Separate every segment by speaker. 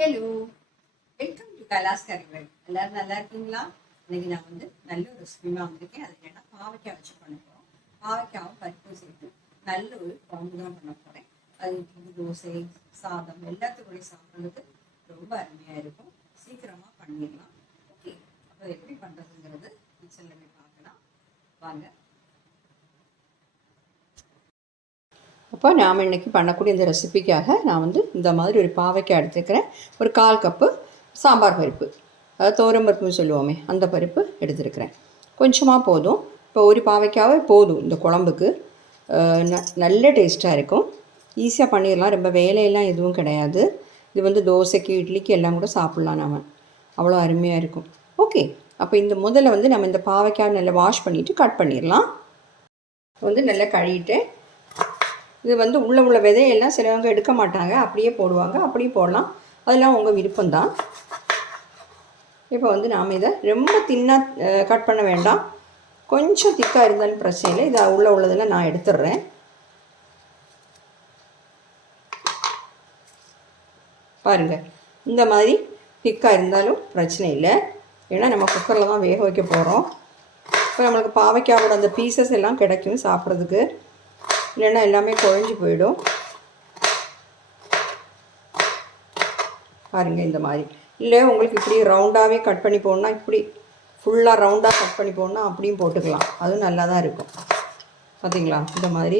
Speaker 1: Hello welcome to கலாஸ் கரிவல் எல்லாரும் நல்லா இருக்கீங்களா? இன்னைக்கு நான் வந்து நல்ல ஒரு ஸ்கீமாக வந்திருக்கேன். அது என்னன்னா பாவைக்காய் வச்சு பண்ண போகிறோம் பாவைக்காவும் பருப்பும் சேர்த்து நல்ல ஒரு குழம்பு தான் பண்ண போகிறேன் அது இட்லி தோசை சாதம் எல்லாத்துக்கூடயும் சாப்பிட்றதுக்கு ரொம்ப அருமையாக இருக்கும். சீக்கிரமாக பண்ணிடலாம். ஓகே அப்போ எப்படி பண்ணுறதுங்கிறது கிச்சனில் போய் பார்க்கலாம். வாங்க.
Speaker 2: அப்போ நாம் இன்றைக்கி பண்ணக்கூடிய இந்த ரெசிபிக்காக நான் வந்து இந்த மாதிரி ஒரு பாவைக்காய் எடுத்துக்கிறேன். ஒரு கால் கப்பு சாம்பார் பருப்பு. அதாவது தோரம் பருப்புன்னு சொல்லுவோமே அந்த பருப்பு எடுத்துருக்கிறேன் கொஞ்சமாக போதும். இப்போ ஒரு பாவைக்காவே போதும் இந்த குழம்புக்கு. ந நல்ல டேஸ்ட்டாக இருக்கும். ஈஸியாக பண்ணிடலாம். ரொம்ப வேலையெல்லாம் எதுவும் கிடையாது. இது வந்து தோசைக்கு இட்லிக்கு எல்லாம் கூட சாப்பிட்லாம் நாம். அவ்வளோ அருமையாக இருக்கும். ஓகே. அப்போ இந்த முதல்ல வந்து நம்ம இந்த பாவைக்காய் நல்லா வாஷ் பண்ணிவிட்டு கட் பண்ணிடலாம். வந்து நல்லா கழுவிட்டு இது வந்து உள்ளே உள்ள விதையெல்லாம் சிலவங்க எடுக்க மாட்டாங்க. அப்படியே போடுவாங்க. அப்படியே போடலாம். அதெல்லாம் உங்கள் விருப்பம்தான். இப்போ வந்து நாம் இதை ரொம்ப தின்னாக கட் பண்ண வேண்டாம். கொஞ்சம் திக்காக இருந்தாலும் பிரச்சனை இல்லை இதை உள்ளே உள்ளதெல்லாம் நான் எடுத்துடுறேன். பாருங்கள் இந்த மாதிரி திக்காக இருந்தாலும் பிரச்சனை இல்லை ஏன்னா நம்ம குக்கரில் தான் வேக வைக்க போகிறோம் இப்போ நம்மளுக்கு பாவைக்காவோட அந்த பீசஸ் எல்லாம் கிடைக்கும் சாப்பிட்றதுக்கு. இல்லைன்னா எல்லாமே குழஞ்சி போயிடும். பாருங்கள் இந்த மாதிரி. இல்லை உங்களுக்கு இப்படி ரவுண்டாகவே கட் பண்ணி போடணும்னா இப்படி ஃபுல்லாக ரவுண்டாக கட் பண்ணி போடணும் அப்படியும் போட்டுக்கலாம். அதுவும் நல்லா தான் இருக்கும். பார்த்தீங்களா இந்த மாதிரி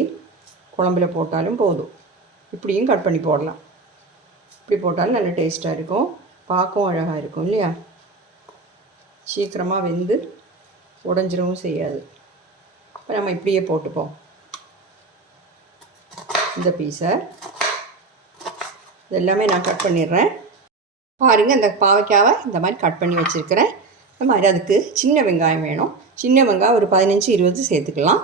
Speaker 2: குழம்புல போட்டாலும் போதும். இப்படியும் கட் பண்ணி போடலாம். இப்படி போட்டாலும் நல்ல டேஸ்ட்டாக இருக்கும். பார்க்கவும் அழகாக இருக்கும் இல்லையா? சீக்கிரமாக வெந்து உடஞ்சிரவும் செய்யாது. இப்போ நம்ம இப்படியே போட்டுப்போம். இந்த பீஸை இது எல்லாமே நான் கட் பண்ணிடுறேன். பாருங்கள் இந்த பாவைக்காவை இந்த மாதிரி கட் பண்ணி வச்சுருக்கிறேன். இந்த மாதிரி அதுக்கு சின்ன வெங்காயம் வேணும். சின்ன வெங்காயம் ஒரு பதினஞ்சு இருபது சேர்த்துக்கலாம்.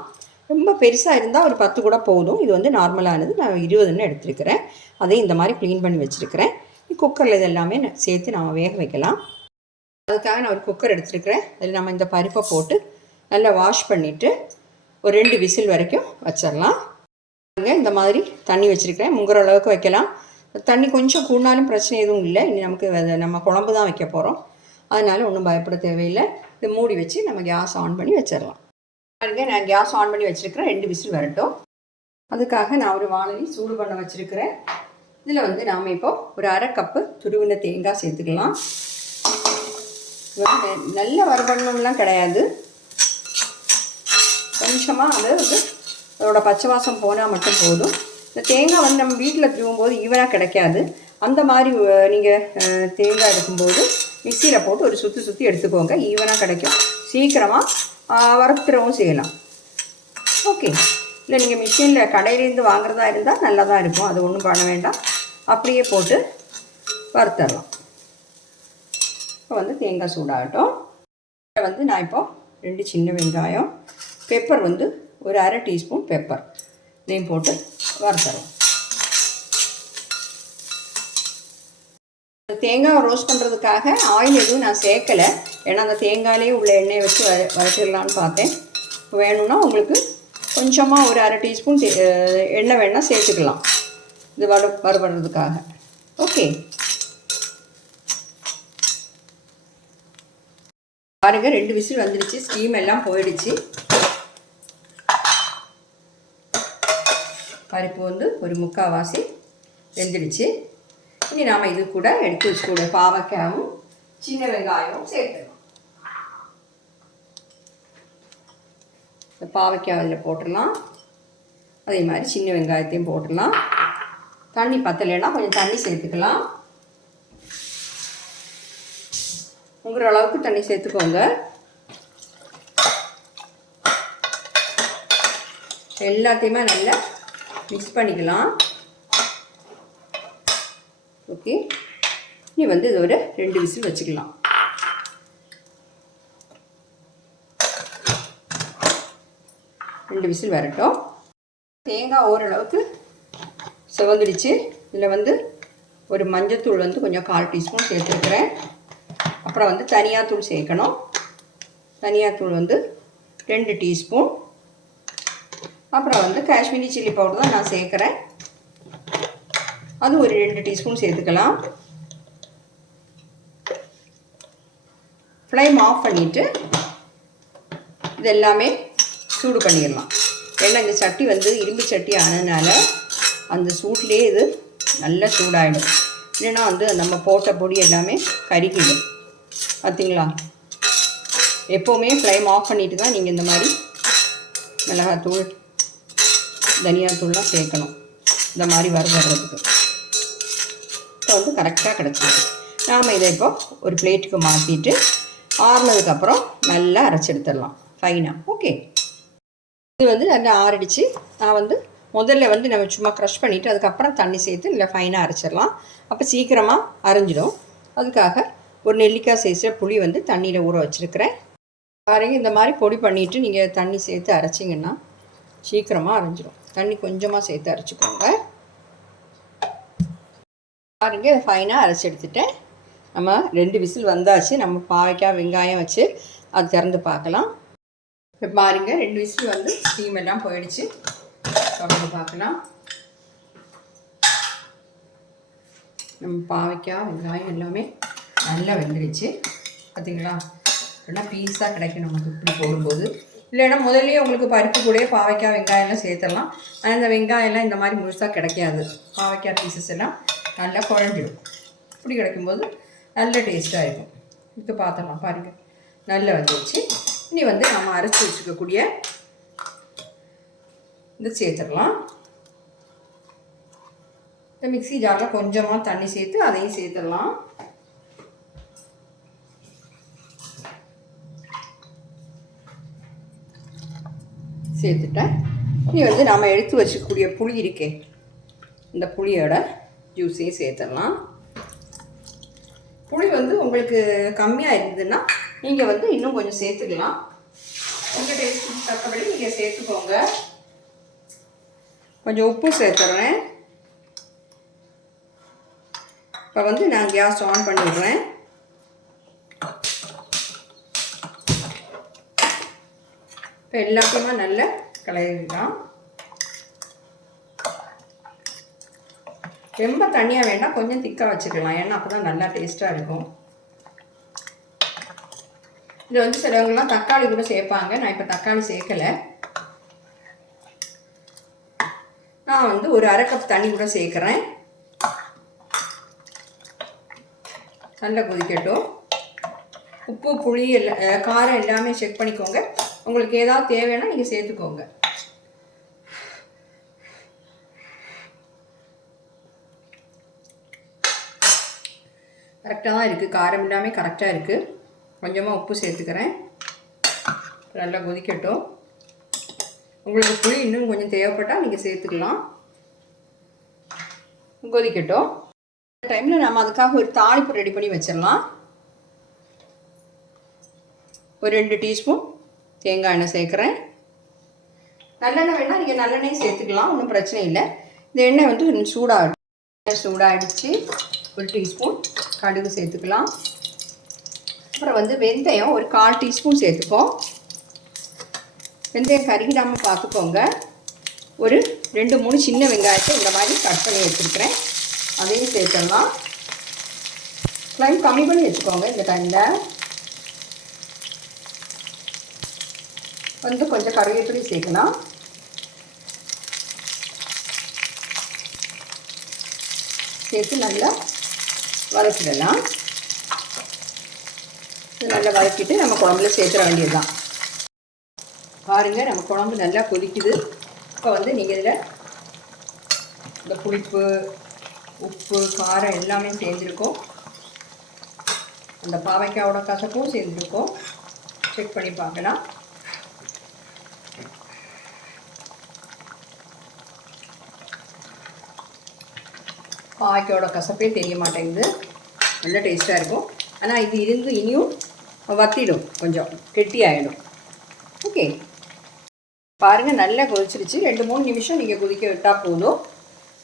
Speaker 2: ரொம்ப பெருசாக இருந்தால் ஒரு பத்து கூட போதும். இது வந்து நார்மலானது நான் இருபதுன்னு எடுத்துருக்கிறேன். அதையும் இந்த மாதிரி க்ளீன் பண்ணி வச்சுருக்கிறேன். குக்கரில் இது எல்லாமே நான் சேர்த்து நம்ம வேக வைக்கலாம். அதுக்காக நான் ஒரு குக்கர் எடுத்துருக்கிறேன். அதில் நம்ம இந்த பருப்பை போட்டு நல்லா வாஷ் பண்ணிவிட்டு ஒரு ரெண்டு விசில் வரைக்கும் வச்சிடலாம். இந்த மாதிரி தண்ணி வச்சுருக்கிறேன். முங்குற அளவுக்கு வைக்கலாம். தண்ணி கொஞ்சம் கூடினாலும் பிரச்சனை எதுவும் இல்லை. இனி நமக்கு நம்ம குழம்பு தான் வைக்க போகிறோம் அதனால் ஒன்றும் பயப்பட தேவையில்லை. இது மூடி வச்சு நம்ம கேஸ் ஆன் பண்ணி வச்சிடலாம். பாருங்க நான் கேஸ் ஆன் பண்ணி வச்சுருக்கிறேன். ரெண்டு விசில் வரட்டும். அதுக்காக நான் ஒரு வானலி சூடு பண்ண வச்சுருக்கிறேன். இதில் வந்து நாம் இப்போது ஒரு அரை கப்பு துருவின தேங்காய் சேர்த்துக்கலாம். இது நல்ல வறுபடணும்லாம் கிடையாது. கொஞ்சமாக அது வந்து அதோட பச்சை வாசம் போனால் மட்டும் போதும். இந்த தேங்காய் வந்து நம்ம வீட்டில் திரும்பும்போது ஈவனாக கிடைக்காது. அந்த மாதிரி நீங்கள் தேங்காய் எடுக்கும்போது மிக்சியில் போட்டு ஒரு சுற்றி சுற்றி எடுத்துக்கோங்க. ஈவனாக கிடைக்கும். சீக்கிரமாக வறுத்துறவும் செய்யலாம். ஓகே இல்லை நீங்கள் மிஷினில் கடையிலேருந்து வாங்குறதா இருந்தால் நல்லா தான் இருக்கும். அது ஒன்றும் பண்ண வேண்டாம். அப்படியே போட்டு வறுத்தரலாம். இப்போ வந்து தேங்காய் சூடாகட்டும். வந்து நான் இப்போ ரெண்டு சின்ன வெங்காயம் பெப்பர் வந்து ஒரு அரை டீஸ்பூன் பெப்பர். இதையும் போட்டு வறுத்துறோம் தேங்காய் ரோஸ்ட் பண்ணுறதுக்காக ஆயில் எதுவும் நான் சேர்க்கலை. ஏன்னா அந்த தேங்காயிலே உள்ள எண்ணெயை வச்சு வ வறுத்துடலான்னு பார்த்தேன். வேணும்னா உங்களுக்கு கொஞ்சமாக ஒரு அரை டீஸ்பூன் எண்ணெய் வேணால் சேர்த்துக்கலாம். இது வறு வறுபடுறதுக்காக. ஓகே. பாருங்கள் ரெண்டு விசில் வந்துடுச்சு. ஸ்டீம் எல்லாம் போயிடுச்சு. பருப்பு வந்து ஒரு முக்கால்வாசி வெந்துடுச்சு. இனி நாம் இது கூட எடுத்து வச்சுக்கூட பாவக்காயும் சின்ன வெங்காயமும் சேர்த்துக்கணும். இந்த பாவக்காய் அதில் போட்டுடலாம். அதே மாதிரி சின்ன வெங்காயத்தையும் போட்டுடலாம். தண்ணி பத்தலைன்னா கொஞ்சம் தண்ணி சேர்த்துக்கலாம். உங்கிற அளவுக்கு தண்ணி சேர்த்துக்கோங்க. எல்லாத்தையுமே நல்லா மிக்ஸ் பண்ணிக்கலாம். ஓகே நீ வந்து இது ஒரு ரெண்டு விசில் வச்சுக்கலாம். ரெண்டு விசில் வரட்டும். தேங்காய் ஓரளவுக்கு சிவந்துடுச்சு. இதில் வந்து ஒரு மஞ்சத்தூள் வந்து கொஞ்சம் கால் டீஸ்பூன் சேர்த்துருக்குறேன். அப்புறம் வந்து தனியாத்தூள் சேர்க்கணும். தனியாத்தூள் வந்து ரெண்டு டீஸ்பூன். அப்புறம் வந்து காஷ்மீரி சில்லி பவுடர் தான் நான் சேர்க்குறேன். அது ஒரு ரெண்டு டீஸ்பூன் சேர்த்துக்கலாம். ஃப்ளேம் ஆஃப் பண்ணிவிட்டு இது எல்லாமே சூடு பண்ணிடலாம். ஏன்னா இந்த சட்டி வந்து இரும்பு சட்டி ஆனதுனால அந்த சூட்லேயே இது நல்லா சூடாகிடும் இல்லைன்னா வந்து நம்ம போட்ட பொடி எல்லாமே கருகிடும். பார்த்தீங்களா எப்போவுமே ஃப்ளேம் ஆஃப் பண்ணிவிட்டு தான் நீங்கள் இந்த மாதிரி மிளகாத்தூள் தனியாத்தூள்லாம் சேர்க்கணும் இந்த மாதிரி வறுவறதுக்கு இப்போ வந்து கரெக்டாக கிடச்சிருக்கு. நாம் இதை இப்போ ஒரு பிளேட்டுக்கு மாற்றிட்டு ஆறுனதுக்கப்புறம் நல்லா அரைச்சி எடுத்துடலாம். ஃபைனாக ஓகே இது வந்து நல்லா ஆறிடுச்சு. நான் வந்து முதல்ல வந்து நம்ம சும்மா க்ரஷ் பண்ணிவிட்டு அதுக்கப்புறம் தண்ணி சேர்த்து இல்லை ஃபைனாக அரைச்சிடலாம். அப்போ சீக்கிரமாக அரைஞ்சிடும். அதுக்காக ஒரு நெல்லிக்காய் சைஸில் புளி வந்து தண்ணியில் ஊற வச்சுருக்கிறேன். பாருங்கள் இந்த மாதிரி பொடி பண்ணிவிட்டு நீங்கள் தண்ணி சேர்த்து அரைச்சிங்கன்னா சீக்கிரமாக அரைஞ்சிடும். தண்ணி கொஞ்சமாக சேர்த்து அரைச்சிக்கோங்க. பாருங்கள் இதை ஃபைனாக அரைச்சி எடுத்துட்டேன். நம்ம ரெண்டு விசில் வந்தாச்சு. நம்ம பாவைக்காய் வெங்காயம் வச்சு அது திறந்து பார்க்கலாம். இப்போ பாருங்க ரெண்டு விசில் வந்து ஸ்டீம் எல்லாம் போயிடுச்சு. திறந்து பார்க்கலாம். நம்ம பாவைக்காய் வெங்காயம் எல்லாமே நல்லா வெந்துடுச்சு பார்த்தீங்களா எல்லாம் பீஸாக கிடைக்கும் நமக்கு இப்படி போடும்போது. இல்லைன்னா முதல்லயே உங்களுக்கு பருப்பு கூட பாவைக்காய் வெங்காயம்லாம் சேர்த்துடலாம். ஆனால் இந்த வெங்காயம்லாம் இந்த மாதிரி முழுசாக கிடைக்காது. பாவைக்காய் பீசஸ் எல்லாம் நல்லா குழஞ்சிடும் இப்படி கிடைக்கும்போது நல்ல டேஸ்ட்டாக இருக்கும். இது பார்த்துடலாம் பாருங்கள் நல்லா வந்துடுச்சு இனி வந்து நம்ம அரைச்சி வச்சுக்கக்கூடிய இது சேர்த்துடலாம். இந்த மிக்ஸி ஜாரில் கொஞ்சமாக தண்ணி சேர்த்து அதையும் சேர்த்துடலாம். சேர்த்துட்டேன். இனி வந்து நாம் எடுத்து வச்சுக்கக்கூடிய புளி இருக்கே. இந்த புளியோட ஜூஸையும் சேர்த்துடலாம். புளி வந்து உங்களுக்கு கம்மியாக இருந்ததுன்னா நீங்கள் வந்து இன்னும் கொஞ்சம் சேர்த்துக்கலாம். உங்கள் டேஸ்ட்டுக்கு தக்கபடி நீங்கள் சேர்த்துக்கோங்க. கொஞ்சம் உப்பு சேர்த்துட்றேன். இப்போ வந்து நான் கேஸ் ஆன் பண்ணிடுறேன். இப்போ எல்லாத்தையுமே நல்லா கிளறிடலாம் ரொம்ப தண்ணியாக வேண்டாம் கொஞ்சம் திக்காக வச்சுக்கலாம். ஏன்னா அப்போ தான் நல்லா டேஸ்ட்டாக இருக்கும். இது வந்து சிலவங்கலாம் தக்காளி கூட சேர்ப்பாங்க. நான் இப்போ தக்காளி சேர்க்கலை. நான் வந்து ஒரு அரை கப் தண்ணி கூட சேர்க்குறேன். நல்லா கொதிக்கட்டும். உப்பு புளி எல்லாம் காரம் எல்லாமே செக் பண்ணிக்கோங்க. உங்களுக்கு ஏதாவது தேவைன்னா நீங்கள் சேர்த்துக்கோங்க. கரெக்டாக தான் இருக்குது காரம் எல்லாமே கரெக்டாக இருக்குது கொஞ்சமாக உப்பு சேர்த்துக்கிறேன். நல்லா கொதிக்கட்டும். உங்களுக்கு புளி இன்னும் கொஞ்சம் தேவைப்பட்டால் நீங்கள் சேர்த்துக்கலாம். கொதிக்கட்டும். இந்த டைமில் நம்ம அதுக்காக ஒரு தாளிப்பு ரெடி பண்ணி வச்சிடலாம். ஒரு ரெண்டு டீஸ்பூன் தேங்காய் எண்ணெய் சேர்க்குறேன். நல்லெண்ணெய் வேணால் நீங்கள் நல்லெண்ணெய் சேர்த்துக்கலாம் ஒன்றும் பிரச்சனை இல்லை. இந்த எண்ணெய் வந்து கொஞ்சம் சூடாகட்டும். எண்ணெய் சூடாகிடுச்சு ஒரு டீஸ்பூன் கடுகு சேர்த்துக்கலாம். அப்புறம் வந்து வெந்தயம் ஒரு கால் டீஸ்பூன் சேர்த்துப்போம். வெந்தயம் கருகிடாமல் பார்த்துக்கோங்க. ஒரு ரெண்டு மூணு சின்ன வெங்காயத்தை இந்த மாதிரி கட் பண்ணி வச்சுருக்கிறேன் அதையும் சேர்த்துடலாம். ஃப்ளைம் கம்மி பண்ணி வச்சுக்கோங்க இந்த டைமில் வந்து கொஞ்சம் கருவேப்பிலை சேர்க்கலாம். சேர்த்து நல்லா வதக்கிடலாம். இது நல்லா வதக்கிட்டு நம்ம குழம்புல சேர்த்துட வேண்டியதுதான். பாருங்க நம்ம குழம்பு நல்லா கொதிக்குது. இப்போ வந்து நீங்கள் இதில் இந்த புளிப்பு உப்பு காரம் எல்லாமே சேர்ந்துருக்கும். அந்த பாவைக்காயோட கசப்பும் சேர்ந்துருக்கும். செக் பண்ணி பார்க்கலாம். பாவைக்காயோட கசப்பே தெரிய மாட்டேங்குது நல்ல டேஸ்ட்டாக இருக்கும். ஆனால் இது இருந்து இனியும் வத்திடும். கொஞ்சம் கெட்டி ஆகிடும் ஓகே பாருங்கள் நல்லா கொதிச்சிருச்சு. ரெண்டு மூணு நிமிஷம் நீங்கள் கொதிக்க விட்டால் போதும்.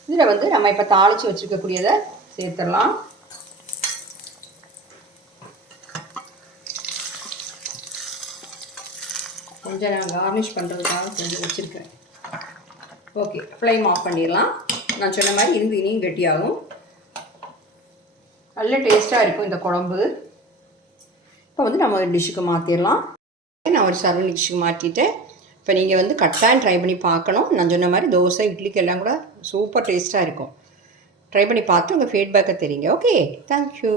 Speaker 2: இதில் வந்து நம்ம இப்போ தாளித்து வச்சுருக்கக்கூடியதை சேர்த்துடலாம். கொஞ்சம் நான் கார்னிஷ் பண்ணுறதுக்காக கொஞ்சம் வச்சுருக்கேன். ஓகே ஃப்ளேம் ஆஃப் பண்ணிடலாம். நான் சொன்ன மாதிரி இரும்பு இனியும் கெட்டியாகும். நல்ல டேஸ்ட்டாக இருக்கும் இந்த குழம்பு. இப்போ வந்து நம்ம ஒரு டிஷ்ஷுக்கு மாற்றிடலாம் நான் ஒரு சர்வ டிஷ்ஷுக்கு மாற்றிட்டேன் இப்போ நீங்கள் வந்து கட்டாயம் ட்ரை பண்ணி பார்க்கணும். நான் சொன்ன மாதிரி தோசை இட்லிக்கு எல்லாம் கூட சூப்பர் டேஸ்ட்டாக இருக்கும். ட்ரை பண்ணி பார்த்து உங்கள் ஃபீட்பேக்கை தெரியுங்க. Okay thank you